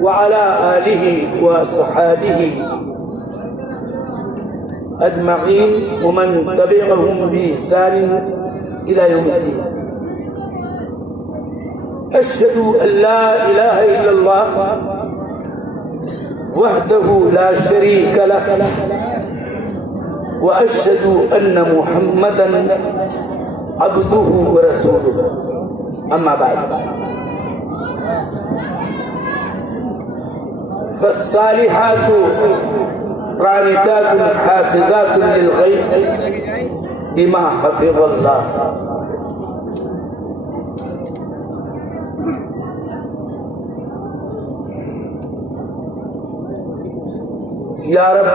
وعلى آله وأصحابه أجمعين ومن تبعهم بإحسان إلى يوم الدين. أشهد أن لا إله إلا الله وحده لا شريك له وأشهد أن محمدا عبده ورسوله. أما بعد، فالصالحات قانتات حافظات للغيب بما حفظ الله. یا رب،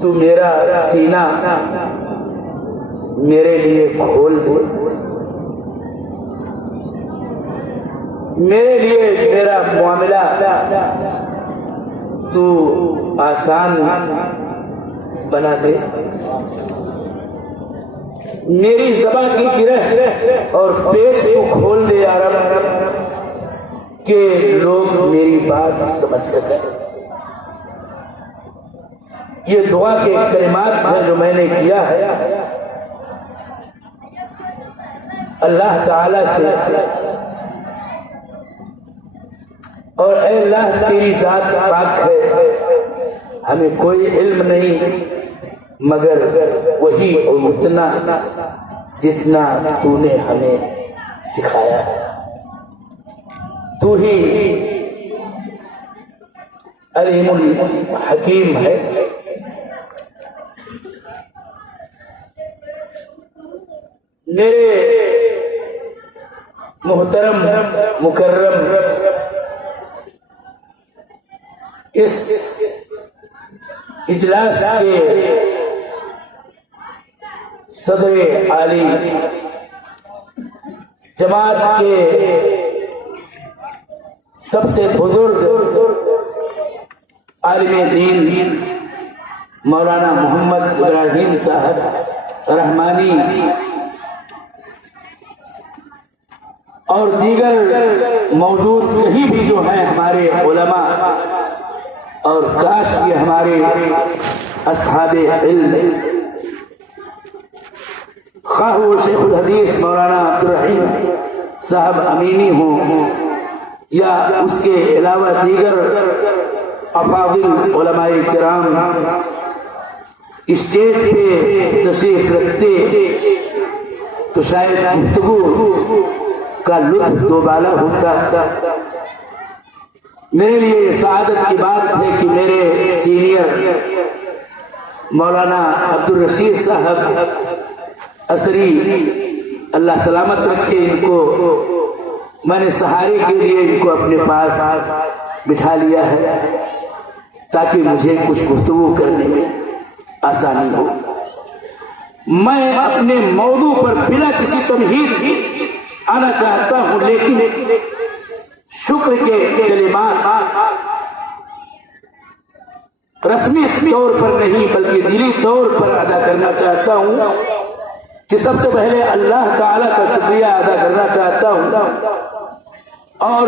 تو میرا سینہ میرے لیے کھول دے، میرے لیے میرا معاملہ تو آسان بنا دے، میری زبان کی گرہ اور پیش کو کھول دے یا رب، کہ لوگ میری بات سمجھ سکیں۔ یہ دعا کے کلمات ہیں جو میں نے کیا ہے اللہ تعالی سے، اور اے اللہ تیری ذات پاک ہے، ہمیں کوئی علم نہیں مگر وہی اور اتنا جتنا تو نے ہمیں سکھایا ہے۔ تو ہی علیم الحکیم ہے۔ میرے محترم مکرم اس اجلاس کے صدر عالی، جماعت کے سب سے بزرگ عالم دین مولانا محمد ابراہیم صاحب رحمانی اور دیگر موجود کہیں بھی جو ہیں ہمارے علماء، اور کاش یہ ہمارے اصحاب علم، خواہ وہ شیخ الحدیث مولانا عبدالرحیم صاحب امینی ہوں یا اس کے علاوہ دیگر افاضل علماء کرام اسٹیج پہ تشریف رکھتے تو شاید گفتگو کا لطف دوبالا ہوتا۔ میرے لیے سعادت کی بات ہے کہ میرے سینئر مولانا عبدالرشید صاحب عصری، اللہ سلامت رکھے ان کو، میں نے سہارے کے لیے ان کو اپنے پاس بٹھا لیا ہے تاکہ مجھے کچھ گفتگو کرنے میں آسانی ہو۔ میں اپنے موضوع پر بلا کسی تمہید آنا چاہتا ہوں، لیکن شکر کے کلمات رسمی طور پر نہیں بلکہ دلی طور پر ادا کرنا چاہتا ہوں کہ سب سے پہلے اللہ تعالیٰ کا شکریہ ادا کرنا چاہتا ہوں، اور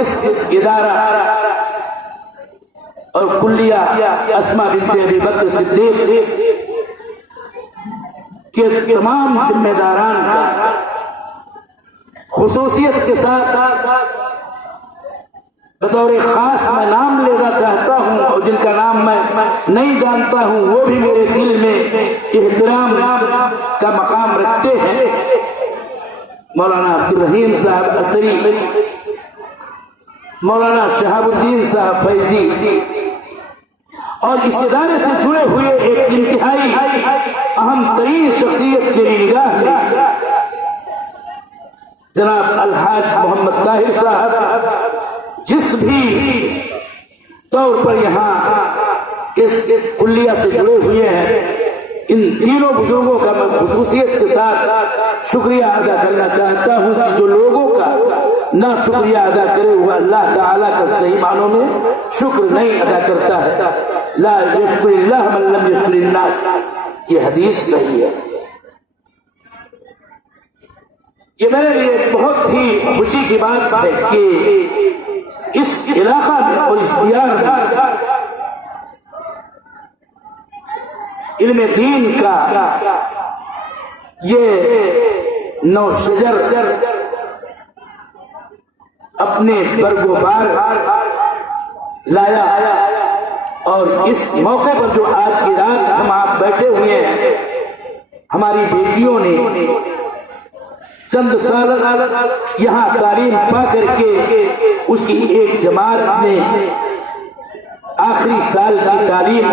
اس ادارہ اور کلیہ اسما بنت ابی بکر صدیق کے تمام ذمہ داران کا خصوصیت کے ساتھ بطور خاص میں نام لینا چاہتا ہوں، اور جن کا نام میں نہیں جانتا ہوں وہ بھی میرے دل میں احترام کا مقام رکھتے ہیں۔ مولانا عبدالرحیم صاحب عصری، مولانا شہاب الدین صاحب فیضی، اور اس ادارے سے جڑے ہوئے ایک انتہائی اہم ترین شخصیت میری نگاہ میں جناب الحاج محمد طاہر صاحب، جس بھی طور پر یہاں اس کلیہ سے جڑے ہوئے ہیں، ان تینوں بزرگوں کا میں خصوصیت کے ساتھ شکریہ ادا کرنا چاہتا ہوں کہ جو لوگوں کا نہ شکریہ ادا کرے وہ اللہ تعالیٰ کا صحیح معنوں میں شکر نہیں ادا کرتا ہے۔ لا یشکر اللہ من لم یشکر الناس، یہ حدیث صحیح ہے۔ یہ میرے لیے بہت ہی خوشی کی بات ہے کہ اس علاقہ میں اور اس دیار میں علم دین کا یہ نو شجر اپنے برگ و بار لایا، اور اس موقع پر جو آج کی رات ہم آپ بیٹھے ہوئے ہیں، ہماری بیٹیوں نے چند سال یہاں تعلیم پا کر کے اس کی ایک جماعت نے آخری سال کی تعلیم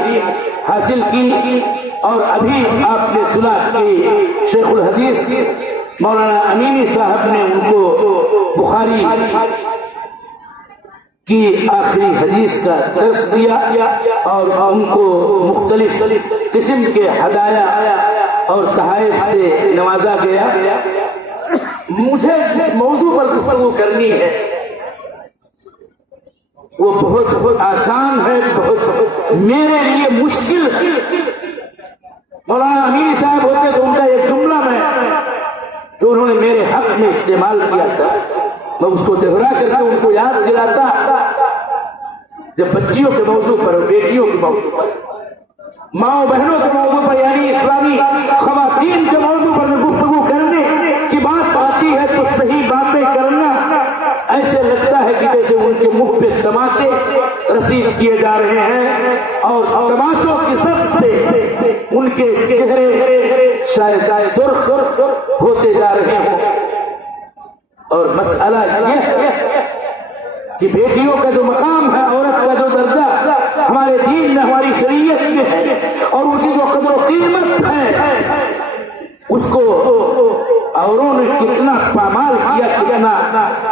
حاصل کی، اور ابھی آپ نے سنا کہ شیخ الحدیث مولانا امینی صاحب نے ان کو بخاری کی آخری حدیث کا درس دیا، اور ان کو مختلف قسم کے ہدایہ اور تحائف سے نوازا گیا۔ مجھے جس موضوع پر گفتگو کرنی ہے وہ بہت آسان ہے، بہت میرے لیے مشکل ہے۔ مولانا امینی صاحب ہوتے تو ان کا ایک جملہ میں جو انہوں نے میرے حق میں استعمال کیا تھا، میں اس کو دہرا کر کے ان کو یاد دلاتا جب بچیوں کے موضوع پر، بیٹیوں کے موضوع پر، ماں بہنوں کے موضوع پر، یعنی اسلامی خواتین کے موضوع پر گفتگو کرنے کی بات آتی ہے تو صحیح باتیں کرنا ایسے لگتا ہے کہ جیسے ان کے منہ پہ تماچے رسید کیے جا رہے ہیں، اور تماچوں کی سب سے ان کے چہرے شاید سرخ ہوتے جا رہے ہوں۔ اور مسئلہ یہ ہے کہ بیٹیوں کا جو مقام ہے، عورت کا جو درجہ ہمارے دین میں، ہماری شریعت میں ہے، اور ان کی جو قدر و قیمت ہے، اس کو اوروں نے کتنا پامال کیا، کتنا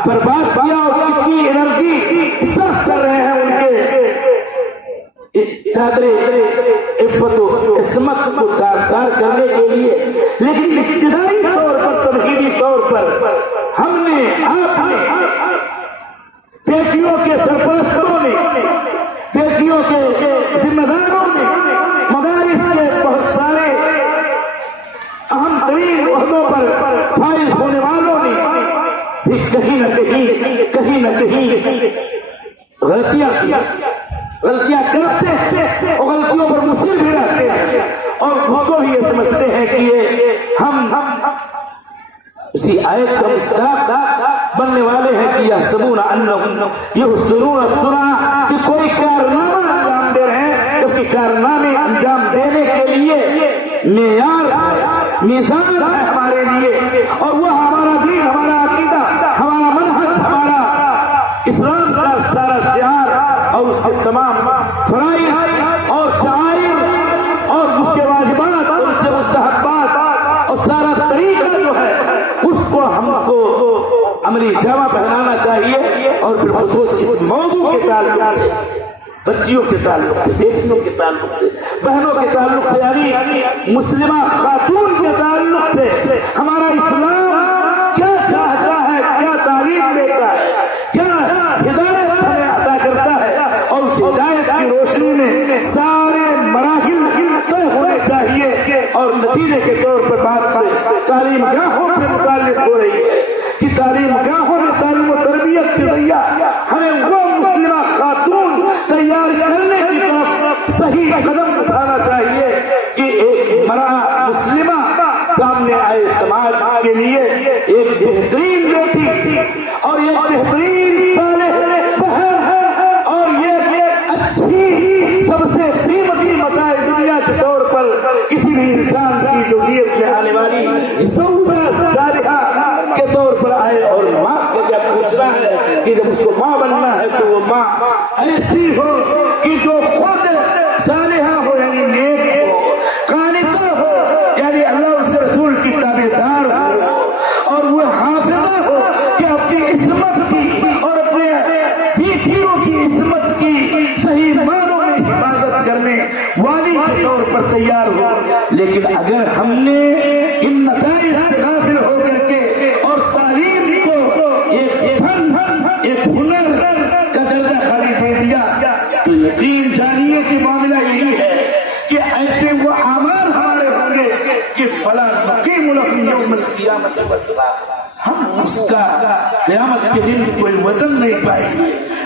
برباد کیا، اور کتنی انرجی صرف کر رہے ہیں ان کے چادر عفت و عصمت کو تار کرنے کے لیے۔ لیکن ابتدائی طور پر، تمہیدی طور پر ہم نے، آپ نے، بیٹیوں کے سرپرستوں نے، بیٹیوں کے ذمہ داروں نے، مدارس کے بہت سارے اہم ترین عہدوں پر فائز ہونے والوں نے بھی کہیں نہ کہیں غلطیاں کرتے ہیں، اور غلطیوں پر مصر بھی رہتے ہیں، اور اس کو بھی یہ سمجھتے ہیں کہ یہ ہم اسی آیت کا مصداق بننے والے ہیں کہ یحسبون انہم یحسنون صنعا، کہ کوئی کارنامہ انجام دے رہے ہیں، جبکہ کارنامے انجام دینے کے لیے معیار ہے، میزان ہے ہمارے لیے، اور وہ ہمارا دین، ہمارا عقیدہ، ہمارا منہج، ہمارا اسلام کا سارا شعار اور اس کے تمام فرائض اور شعائر اور اس کے واجبات اور اس کے مستحبات اور سارا طریقہ جو ہے، اس کو ہم کو عملی جامہ پہنانا چاہیے۔ اور بالخصوص اس موضوع کے تعلق سے، بچیوں کے تعلق سے، بیٹیوں کے تعلق سے، بہنوں کے تعلق سے، یعنی مسلمہ خاتون کے تعلق سے، ہمارا اسلام کیا چاہتا ہے، کیا تعلیم دیتا ہے، کیا ہدایت ہمیں عطا کرتا ہے، اور اس ہدایت کی روشنی میں سارے مراحل طے ہونے چاہیے۔ اور نتیجے کے طور پر بات تعلیم گاہوں سے متعلق ہو رہی ہے کہ تعلیم گاہوں میں تعلیم و تربیت کے ذریعہ ہمیں وہ مسلمہ خاتون تیار کرنے کی طرف صحیح قدم اٹھانا چاہیے کہ ایک مرأة مسلمہ سامنے آئے، سماج کے لیے ایک بہترین بیٹی اور ایک بہترین صالح بہن، اور یہ اچھی سب سے قیمتی متاع دنیا کے طور پر کسی بھی انسان کی جو جیب میں آنے والی زوجہ صالحہ کے طور پر آئے۔ اور ماں کو کیا پوچھنا ہے کہ جب اس کو ماں بننا ہے تو وہ ماں ایسی ہو کہ جو خود صالحہ ہو، یعنی نیک ہو، قانتہ ہو، یعنی اللہ اس کے رسول کی تابعدار ہو، اور وہ حافظہ ہو کہ اپنی عصمت کی اور اپنے بیٹیوں کی عصمت کی صحیح معنوں میں حفاظت کرنے والی کے طور پر تیار ہو۔ لیکن اگر ہم نے ان نتائج سے غافل ہو کر کے اور تعلیم کو ایک فن، ایک ہنر کا درجہ خالی دے دیا تو یقین جانیے کہ معاملہ یہی ہے کہ ایسے وہ اعمال ہمارے ہوں گے کہ فلا نقیم لہم یوم القیامت وزنا، ہم اس کا قیامت کے دن کوئی وزن نہیں پائیں گے،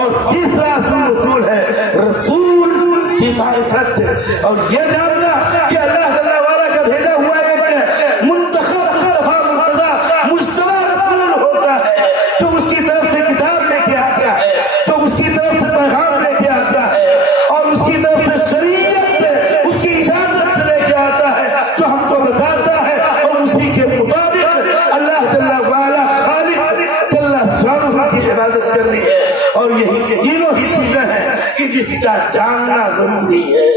اور تیسرا اصول ہے رسول کی معرفت، اور یہ جاننا کہ اللہ تعالیٰ والا کا بھیجا ہوا ایک منتخب مصطفیٰ مرتضیٰ مجتبی رسول ہوتا ہے، جو اس کی طرف سے کتاب لے کے آتا ہے، جو اس کی طرف سے پیغام لے کے آتا ہے، اور اس کی طرف سے شریعت اس کی اجازت سے لے کے آتا ہے، جو ہم کو بتاتا ہے، اور اسی کے مطابق اللہ جل وعلا خالق جل شانہ کی عبادت کرنی ہے۔ اور یہی تینوں ہی چیزیں ہیں کہ جس کا جاننا ضروری ہے،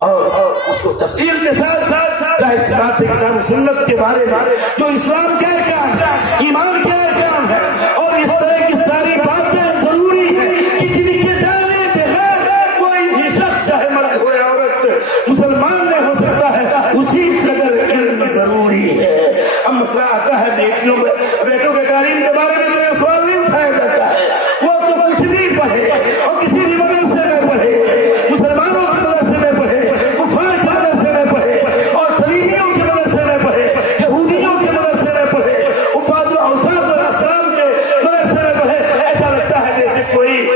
اور اس کو تفصیل کے ساتھ ظاہر سی بات ہے کتاب و سنت کے بارے میں جو اسلام کا ارکان ہے، ایمان کا ارکان ہے، اور اس طرح کی ساری باتیں ضروری ہیں کہ جن کے جانے بغیر کوئی بھی شخص چاہے مرد ہو یا عورت مسلمان نہیں ہو سکتا ہے، اسی قدر علم ضروری ہے۔ اب مسئلہ آتا ہے بیٹوں کے تعلیم کے بارے میں جو سوال نہیں اٹھایا جاتا ہے، وہ تو کچھ بھی پڑھے اور کسی بھی مدرسے میں پڑھے، مسلمانوں کے مدرسے میں پڑھے، کفار کے مدرسے میں پڑھے، اور سلیمیوں کے مدرسے میں پڑھے، یہودیوں کے مدرسے میں پڑھے، عباد الاوثان والاسلام کے مدرسے میں پڑھے، ایسا لگتا ہے جیسے کوئی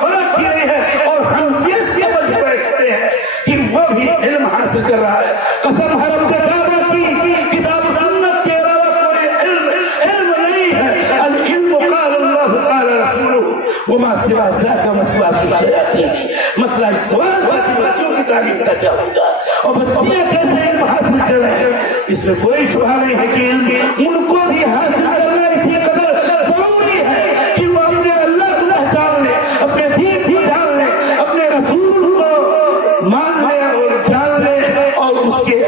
فرق ہی نہیں ہے، اور ہم یہ سمجھ بیٹھتے ہیں کہ وہ بھی علم حاصل کر رہا ہے۔ قسم ہے رب کعبہ کی، کتاب و سنت کے علاوہ کوئی علم نہیں ہے۔ العلم قال اللہ قال رسولہ وما سوا ذاک مسوا الشیاطین۔ مسئلہ اس سوال ہے کہ بچوں کی تعلیم کا کیا ہوگا اور بچیاں کیسے علم حاصل کریں، اس میں کوئی شبہ نہیں ہے کہ علم ان کو بھی حاصل کرنا اسی قدر ضروری ہے کہ وہ اپنے اللہ کو پہچان لیں، اپنے دین کو جان لیں، اپنے رسول کو مان لیں اور جان لیں، اور اس کے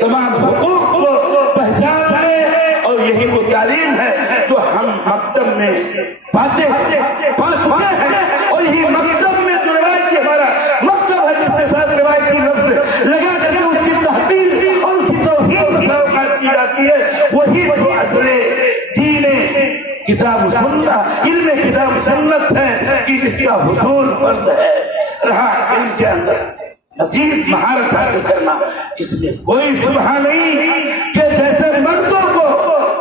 تمام حقوق کو پہچان لیں۔ اور یہی وہ تعلیم ہے جو ہم مکتب میں پا چکے ہیں، اور یہی مکتب میں جو روایتی ہمارا مکتب ہے جس کے ساتھ روایتی لفظ لگا کر کے اس کی تحقیق اور اس کی توحید میں سروکار کی جاتی ہے، وہی جو اصل دین کتاب و سنت، علم کتاب و سنت ہے کہ جس کا حصول فرد ہے۔ رہا علم کے اندر مزید مہارت حاصل کرنا، اس میں کوئی شبہ نہیں کہ جیسے مردوں کو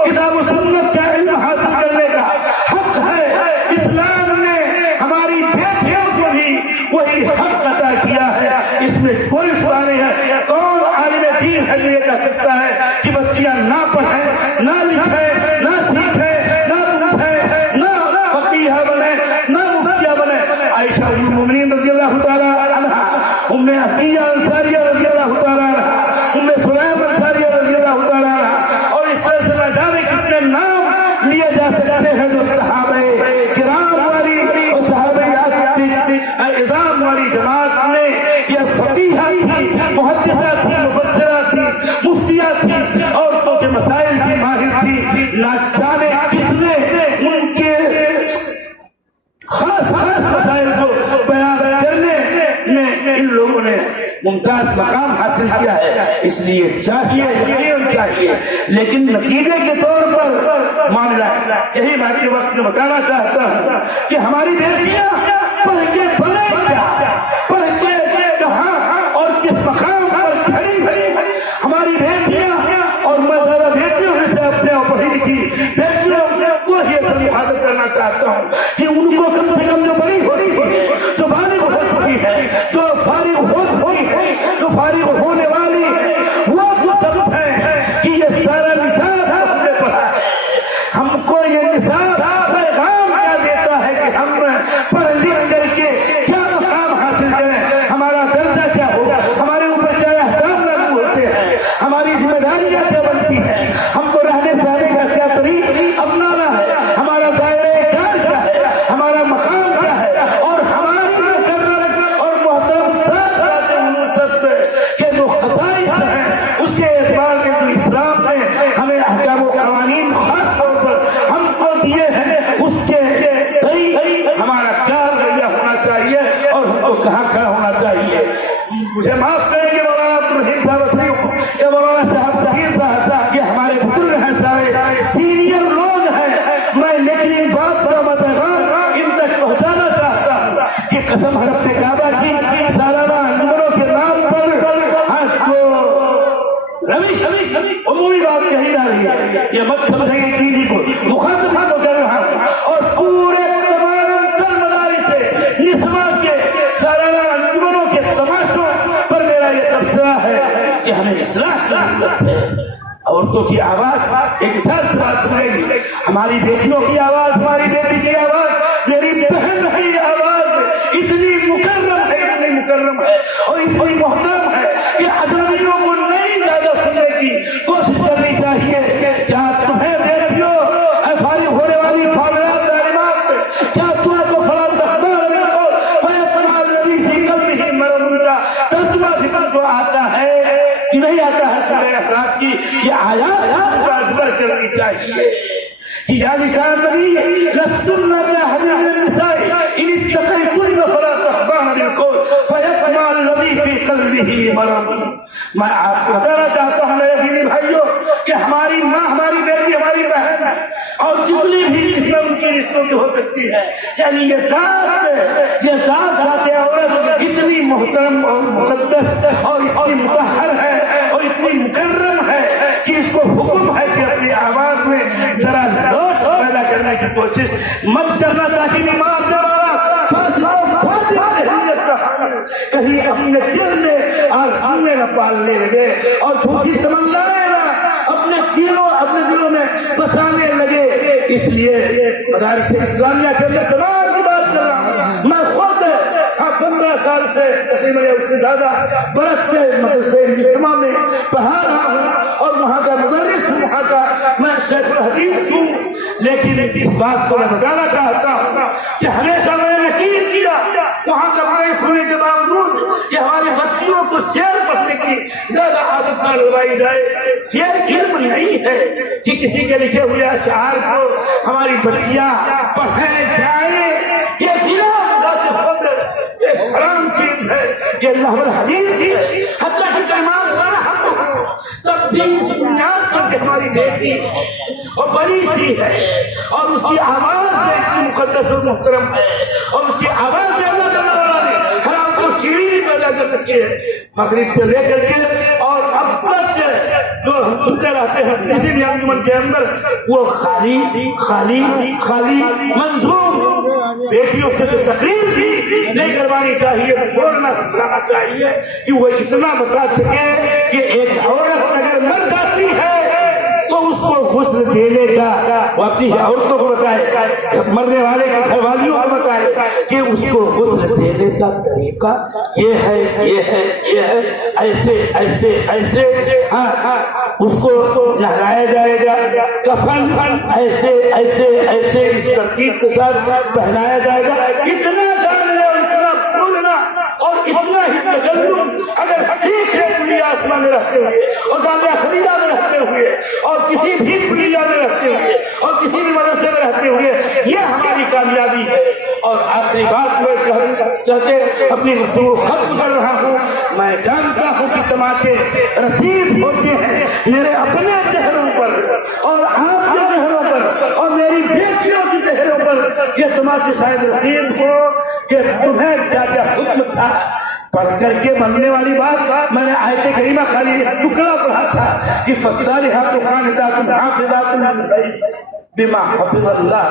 کتاب و سنت کا علم حاصل کرنے کا حق ہے، اسلام نے ہماری بیٹیوں کو بھی وہی حق عطا کیا ہے، اس میں کوئی شبہ نہیں ہے۔ کون عالم دین ہے جو یہ کہہ سکتا ہے کہ بچیاں نہ پڑھیں، نہ لکھیں، نہ سیکھیں، نہ پوچھیں، نہ فقیہ بنیں، نہ مفتیہ بنیں؟ عائشہ ام المؤمنین رضی اللہ تعالیٰ عنہا، ام عطیہ انصاریہ رضی اللہ تعالیٰ عنہا، ام سلیم انصاریہ رضی اللہ تعالیٰ عنہا، اور اس طرح سے نہ جانے کتنے نام لیے جا سکتے ہیں جو صحابہ کرام والی اور صحابہ اعظام والی جماعت میں یہ فقیہ تھی، محدثہ تھی، مفسرہ تھی، مفتیہ تھی، عورتوں کے مسائل کی ماہر تھی، نہ جانے کتنے ان کے خاص مسائل کو بیان کرنے میں ان لوگوں نے ممتاز مقام حاصل کیا ہے۔ اس لیے چاہیے، یقین چاہیے، لیکن نتیجے کے طور پر معاملہ یہی میں کے وقت میں بتانا چاہتا ہوں کہ ہماری بیٹیاں پڑھ کے بنے کیا، پڑھ کے کہاں اور کس مقام پر کھڑی ہے۔ ہماری بیٹیاں، اور میں زیادہ بیٹیوں میں سے اپنے پڑھی لکھی بیٹیوں کو ہی اصل حاصل کرنا چاہتا ہوں کہ ان کو کم سے کم جو بڑی ہو چکی ہے، جو بالغ ہو چکی ہے، جو فارغ ہو چکی ہے، جو فارغ ہونے والی ہے، وہ تو سب ہے کہ یہ سارا نصاب ہم نے پڑھا ہے۔ ہم کو یہ نصاب پیغام کیا دیتا ہے کہ ہم پڑھ لکھ کر کے کیا مقام حاصل کریں، ہمارا درجہ کیا ہو، ہمارے اوپر کیا احکام لاگو ہوتے ہیں، ہماری ذمہ داریاں کیا بنتی ہیں، ہم کو رہنے سہنے کا کیا طریق اپنانا ہے، ہمارا دائرہ کار کیا ہے، ہمارا مقام کیا ہے، اور ہماری مقرر اور محترم ساتھ کے جو خصائص ہیں اس کے اعتبار میں جو اسلام نے ہمیں احکام و قوانین خاص طور پر ہم کو دیے ہیں، اس کے تئیں ہمارا کیا رویہ ہونا چاہیے اور ہم کو کہاں کھڑا ہونا چاہیے۔ مجھے معاف کریں کہ مولانا عبدالرحیم صاحب یا مولانا شہاب الدین صاحب یہ ہمارے بزرگ ہیں، سارے سینئر لوگ ہیں، میں لیکن ان بات کا میں پیغام ان تک پہنچانا چاہتا ہوں کہ قسم ہے رب کعبہ کی، سالانہ انجمنوں کے نام پر جو روش عمومی بات کہی جا رہی ہے، یہ مت سمجھیں گے دینی کو مخاطب کو کر رہا ہوں، اور پورے تمام کرسمہ کے سالانہ انجمنوں کے تماشوں پر میرا یہ تبصرہ ہے کہ ہمیں اصلاح کی ضرورت ہے. عورتوں کی آواز ایک ساتھ بات سنے گی. ہماری بیٹیوں کی آواز, ہماری بیٹی کی آواز, میری بہن کی آواز اتنی مکرم ہے اور اتنی محترم ہے کہ اجنبیوں کو نہیں زیادہ سننے کی کوشش کرنی چاہیے. کیا تمہیں بیٹیوں فارغ ہونے والی فاضلات تعلیمات, کیا تم کو فلاں اخبار میں فیطمہ الذی فی قلبہ مرض کا ترجمہ بھی تم کو آتا ہے کہ نہیں آتا ہے؟ سورہ احزاب کی یہ آیات کو ازبر کرنی چاہیے کہ یا نساء النبی لستن کاحد من النساء ان اتقیتن فلا تخضعن بالقول فیطمع الذی فی قلبہ مرض. میں آپ کو بتانا چاہتا ہوں میرے دینی بھائیوں کہ ہماری ماں, ہماری بیٹی, ہماری بہن اور جتنی بھی قسمیں ان کی رشتوں کی ہو سکتی ہے, یعنی یہ ذات عورت اتنی محترم اور مقدس اور اتنی مطہر ہے اور اتنی مکرم ہے کہ اس کو حکم ہے کہ اپنی آواز میں ذرا لوٹ پیدا کرنے کی کوشش مت کرنا تاکہ نماز کہیں اپنے دل میں آرزویں نہ پالنے لگے اور جھوٹی تمنائیں نہ اپنے دلوں میں بسانے لگے. اس لیے مدارس اسلامیہ کے اندر تمام کی بات کر رہا ہوں. میں خود 15 سال سے تقریباً اس سے زیادہ برس سے مدرسے اسلامیہ میں پڑھا رہا ہوں اور وہاں کا مدرس ہوں, وہاں کا میں شیخ الحدیث ہوں. لیکن اس بات کو میں بتانا چاہتا ہوں کہ ہمیشہ میں نے یقین کیا وہاں کا مدرس ہونے کے باوجود کہ ہماری بچیوں کو شعر پڑھنے کی زیادہ عادت نہ لگائی جائے. یہ علم نہیں ہے کہ کسی کے لکھے ہوئے اشعار کو ہماری بچیاں پڑھیں جائیں. یہ ایک حرام چیز ہے, یہ اللہ الحدیث ہے. حتیٰ کہ کلمات برحق ہو تب بھی اس بنیاد پر کہ ہماری بیٹی اور بڑی سی ہے اور اس کی آواز اتنی مقدس اور محترم ہے اور اس کی آواز میں اللہ تعالیٰ نے حرام کو شیرینی پیدا کر رکھی ہے. مغرب سے لے کر کے اور اب تک جو ہم سنتے رہتے ہیں کسی بھی انجمن کے اندر وہ خالی منظور بیٹیوں سے تو تقریر بھی نہیں کروانی چاہیے, بولنا سکھانا چاہیے کہ وہ اتنا بتا سکے کہ ایک عورت اگر مر جاتی ہے تو اس کو غسل دینے کا وہ اپنی عورتوں کو بتائے, مرنے والے کی گھر والیوں کو بتائے کہ اس کو غسل دینے کا طریقہ یہ ہے ایسے اس کو نہلایا جائے گا, کفن ایسے اس ترتیب کے ساتھ پہنایا جائے گا. اتنا جاننا اور اتنا بولنا اور اتنا ہی تجلم اگر سیکھے کلیہ آسمان میں رہتے ہوئے اور جامعہ خدیجہ میں رہتے ہوئے اور کسی بھی کلیہ میں رہتے ہوئے اور کسی بھی مدرسے میں رہتے ہوئے, یہ ہماری کامیابی ہے. اور آخری بات میں کہتے اپنی گفتگو ختم کر رہا ہوں. میں جانتا ہوں کہ تماچے رسید ہوتے ہیں میرے اپنے چہروں پر اور آپ کے چہروں پر اور میری بیٹیوں کے چہروں پر یہ تماچے شاید رسید ہو کہ تمہیں کیا کیا حکم تھا. پڑھ کر کے مننے والی بات میں نے آیت کریمہ خالی ٹکڑا پڑھا تھا کہ فالصالحات قانتات حافظات بما حفظ اللہ.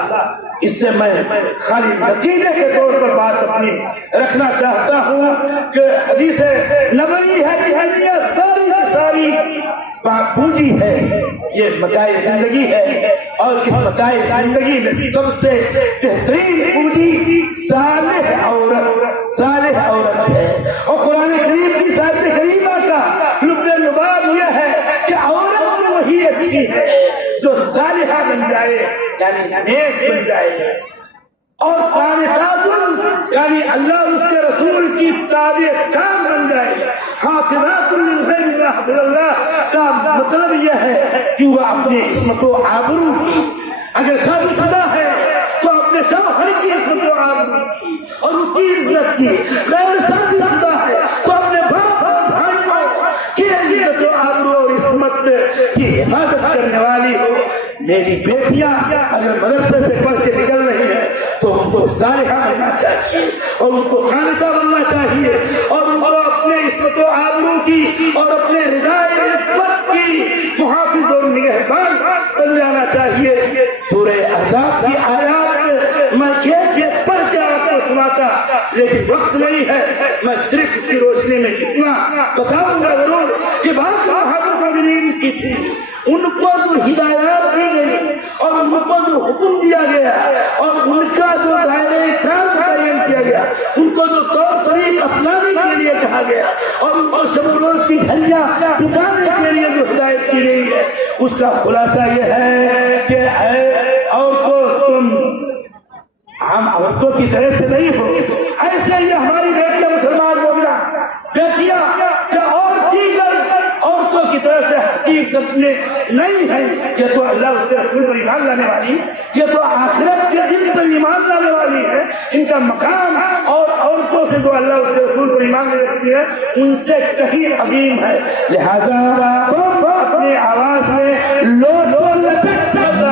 اس سے میں خالی نتیجے کے طور پر بات اپنی رکھنا چاہتا ہوں کہ حدیث نبوی ہے کہ یہ ساری پونجی ہے, یہ متاع زندگی ہے اور اس متاع زندگی میں سب سے بہترین پونجی صالح عورت ہے. اور قرآن کریم کی صاحب کریمہ کا لب لباب یہ ہے کہ عورت تو وہی اچھی ہے جو صالحہ بن جائے یعنی نیک بن جائے اور قانتات یعنی اللہ اس کے رسول کی تابع کام بن جائے. حافظات للغیب بما حفظ اللہ کا مطلب یہ ہے کہ وہ اپنے عصمت و آبرو کی, اگر شادی شدہ ہے تو اپنے شوہر کی عصمت و آبرو کی اور اس کی عزت کی, غیر شادی شدہ ہے تو اپنے باپ اور بھائیوں کی عزت و آبرو اور عصمت کی حفاظت کرنے والی ہو. میری بیٹیاں اگر مدرسے سے پڑھ کے نکل رہی ہیں تو ان کو صالحہ بننا چاہیے اور ان کو قانتہ بننا چاہیے اور ان کو اپنے عصمت و آبرو کی اور اپنے رضائے عفت کی محافظ اور نگہبان بن جانا چاہیے. سورہ احزاب کی آیات میں ایک پڑھ کے آپ کو سناتا، لیکن وقت نہیں ہے. میں صرف اس کی روشنی میں اتنا بتاؤں گا ضرور کہ بات بہادر کی تھی. ان کو جو ہدایات دی گئی اور ان کو جو حکم دیا گیا اور ان کا جو دائرہ کار متعین کیا گیا، ان کو جو طور طریق اپنانے کے لیے کہا گیا اور ان کو شب و روز کی گھڑیاں بتانے کے لیے جو ہدایت کی گئی ہے، اس کا خلاصہ یہ ہے کہ اے عورتوں، تم ہم عورتوں کی طرح سے نہیں ہو. ایسے ہی ہماری بیٹیاں مسلمان مومنہ بیٹیاں کیا اور دیگر عورتوں کی طرح سے حقیقت میں نہیں ہے. یہ تو اللہ اس کے رسول پر ایمان لانے والی، یہ تو آخرت کے دن پر ایمان لانے والی ہے. ان کا مقام اور عورتوں سے جو اللہ اس کے رسول پر ایمان رکھتی ہے ان سے کہیں عظیم ہے. لہذا تم اپنی آواز میں لو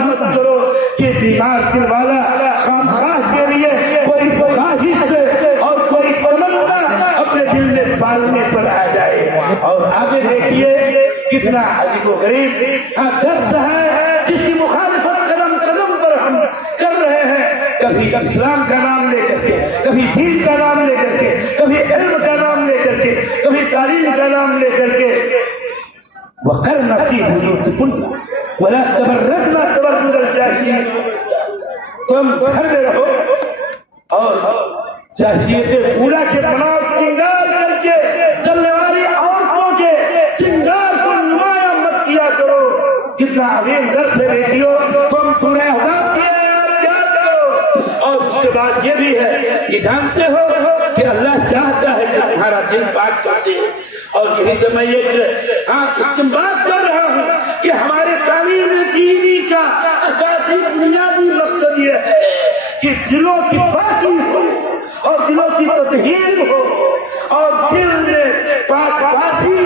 مت کرو کہ بیمار دل والا خامخواہ کے لیے کوئی خواہش اور کوئی تمنا اپنے دل میں پالنے پر آ جائے. اور آگے دیکھیے کتنا عجیب و غریب درس ہے جس کی مخالفت قدم قدم پر ہم کر رہے ہیں. کبھی اسلام کا نام لے کر کے، کبھی دین کا نام لے کر کے، کبھی علم کا نام لے کر کے، کبھی تعلیم کا نام لے کر کے. وَقَرْنَ فِي بُيُوتِكُنَّ وَلَا تَبَرَّجْنَ تَبَرُّجَ الْجَاهِلِيَّةِ. تم گھر میں رہو اور جاہلیت اولیٰ کے بنا سنگار کر کے چلنے والی عورتوں کے سنگار کو نمایاں مت کیا کرو. کتنا عظیم درس ہے بیٹیوں. تم سورہ احزاب کی آیات یاد کرو. اور اس کے بعد یہ بھی ہے کہ جانتے ہو کہ اللہ چاہتا ہے کہ تمہارا دل پاک کر دے. اور یہی سے میں یہ استنباط کر رہا ہوں کہ ہمارے تعلیم دینی کا اساسی بنیادی مقصد یہ ہے کہ دلوں کی پاکی ہو اور دلوں کی تطہیر ہو اور دل میں پاک باسی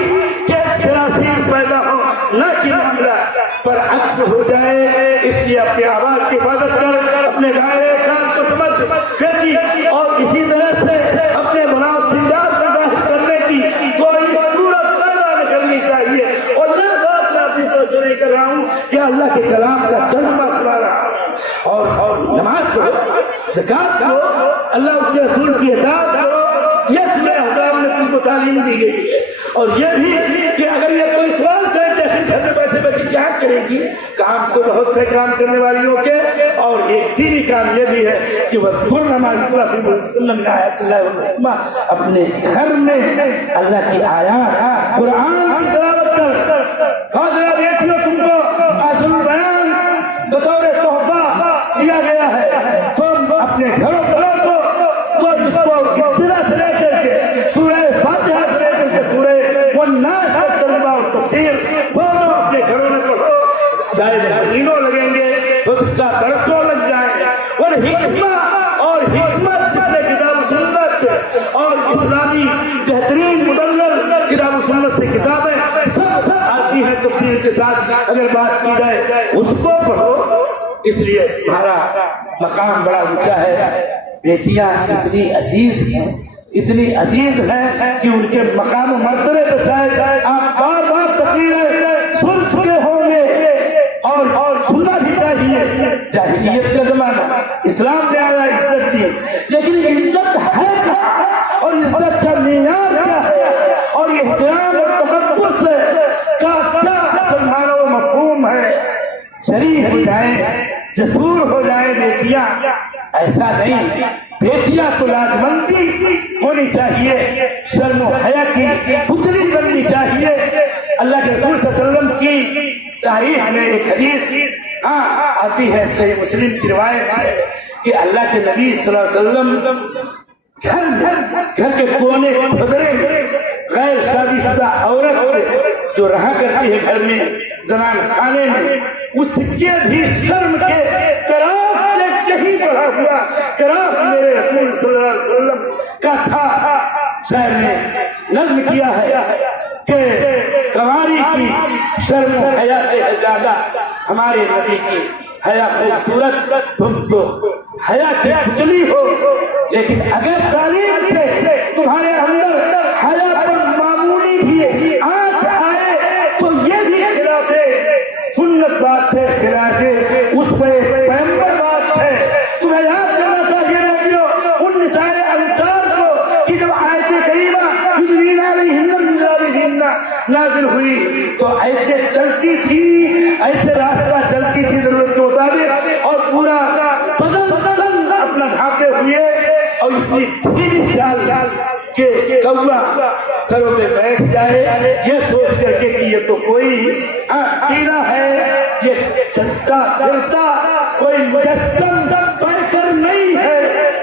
کے جراثیم پیدا ہو، نہ کہ معاملہ پر عکس ہو جائے. اس لیے اپنی آواز کی حفاظت کر، اپنے دائرے کار کو سمجھ بیٹی اور اسی طرح سے اپنے بناؤ سنگار کو ظاہر کرنے کی کوئی صورت پیدا نہ کرنی چاہیے. اور یہ بات میں اپنی طرف سے نہیں کر رہا ہوں کہ اللہ کے کلام کا ترجمہ سنا رہا ہوں. اور نماز کو، زکات کو، اللہ اس کے رسول کی اطاعت کو، یہ سورہ احزاب میں تم کو تعلیم دی گئی ہے. اور یہ بھی کہ اگر یہ کوئی سوال کرے کہ گھر میں بیٹھے بیٹھے کیا کرے گی، کام تو بہت سے کام کرنے والیوں کے، اور ایک دینی کام یہ بھی ہے کہ وَاذْكُرْنَ مَا يُتْلَىٰ فِي بُيُوتِكُنَّ مِنْ آیَاتِ اللَّهِ وَالْحِکْمَةِ. اپنے گھر میں اللہ کی آیات قرآن کی تلاوت کر. فاضلہ بیٹیوں، تم کو آسن بیان بطور تحفہ دیا گیا ہے. تم اپنے گھروں والوں کو اس کو ابتدا سے لے کر کے سورہ فاتحہ سے لے کر کے سورہ والناس کا ترجمہ اور تفسیر دونوں اپنے گھروں میں پڑھو. شاید مہینوں لگیں گے، ہو سکتا برسوں لگ جائیں. اور حکمہ اور حکمت جس کتاب و سنت اور اسلامی بہترین مدلل کتاب و سنت سے کتابیں سب آتی ہیں تفسیر کے ساتھ. اگر بات کی جائے اس کو پڑھو. اس لیے تمہارا مقام بڑا اونچا ہے. بیٹیاں اتنی عزیز ہیں، اتنی عزیز ہیں کہ ان کے مقام و مرتبے پہ شاید آپ بار بار تقریریں سن چکے ہوں گے اور سننا بھی چاہیے. جاہلیت کا زمانہ، اسلام نے آیا عزت دی، لیکن عزت ہے کہاں اور عزت کا معیار کیا ہے اور احترام اور تقدس کا کیا سمجھانا و مفہوم ہے. شریف ہو جائیں، جسور ہو جائیں بیٹیاں، ایسا نہیں. بیٹیاں تو لاجمندی ہونی چاہیے، شرم و حیا کی پتلی بننی چاہیے. اللہ کے رسول صلی اللہ علیہ وسلم کی تاریخ میں ایک حدیث آتی ہے، صحیح مسلم کی روایت ہے کہ اللہ کے نبی صلی اللہ علیہ وسلم گھر کے کونے خدرے میں غیر شادی شدہ عورت جو رہا کرتی ہے گھر میں زنان خانے میں، اس کے بھی شرم کے کراف سے کہیں بڑھا ہوا کراف میرے رسول صلی اللہ علیہ وسلم کا تھا. شاعر نے نظم کیا ہے کہ کنواری کی شرم و حیا سے زیادہ ہمارے نبی کی حیا خوبصورت. تم تو حیا کی پتلی ہو، لیکن اگر تعلیم سے تمہارے اندر حیا پر معمولی بھی آنکھ آئے تو یہ بھی خلاف سنت بات ہے، خلاف اس پہ پیغمبر بات ہے. تمہیں یاد کرنا چاہیے ان ہوئے اور اتنی دھیمی چال کہ کوا سروں پہ بیٹھ جائے، یہ سوچ کر کے کہ یہ تو کوئی کیڑا ہے، یہ چلتا پھرتا کوئی مجسم بن کر نہیں ہے،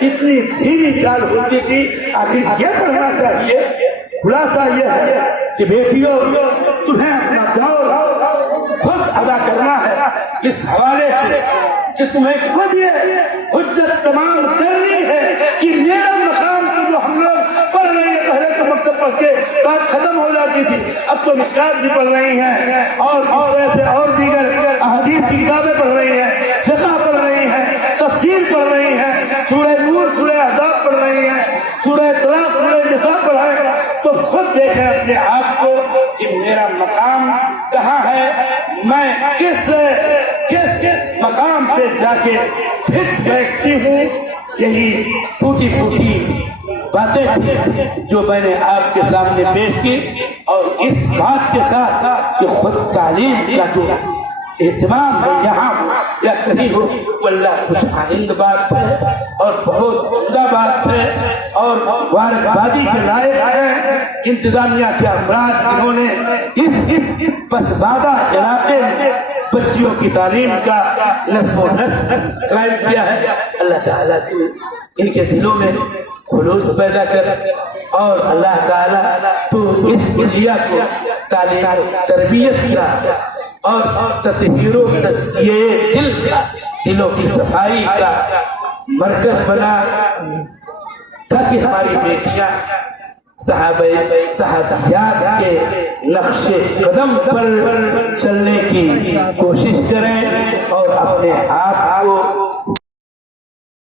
اتنی دھیمی چال ہوتی تھی۔ آخر یہ پڑھنا چاہیے، خلاصہ یہ ہے کہ بیٹیوں تمہیں اپنا دور خود ادا کرنا ہے، اس حوالے سے کہ تمہیں خود یہ حجت تمام کرنی ہے کہ میرا مقام تو جو ہم لوگ پڑھ رہے ہیں، پہلے تو مکتب پڑھ کے بات ختم ہو جاتی تھی، اب تو مشکات بھی پڑھ رہی ہیں اور اس طرح سے اور دیگر احادیث کی کتابیں پڑھ رہی ہیں، فقہ پڑھ رہی ہیں، تفسیر پڑھ رہی ہیں، سورہ نور سورہ احزاب پڑھ رہی ہیں، سورہ طلاق سورہ نساء پڑھائیں، تو خود دیکھیں اپنے آپ کو کہ میرا مقام کہاں ہے، میں کس مقام پہ جا کے پھر بیٹھتی ہوں۔ یہی ٹوٹی پھوٹی باتیں تھیں جو میں نے آپ کے سامنے پیش کی، اور اس بات کے ساتھ کہ خود تعلیم کا جو اہتمام ہے یہاں یا کہیں ہو، واللہ خوش آئند بات ہے اور بہت عمدہ بات ہے، اور واربادی کے لائق ہے انتظامیہ کے افراد جنہوں نے اس پسماندہ علاقے میں بچیوں کی تعلیم کا نظم و نسق قائم کیا ہے۔ اللہ تعالیٰ تو ان کے دلوں میں خلوص پیدا کر، اور اللہ تعالیٰ تو اس کلیہ کو تعلیم و تربیت کا اور تطہیر و تزکیہ دل کا، دلوں کی صفائی کا مرکز بنا، تاکہ ہماری بیٹیاں صحابیات کے نقش قدم پر چلنے کی کوشش کریں اور اپنے آپ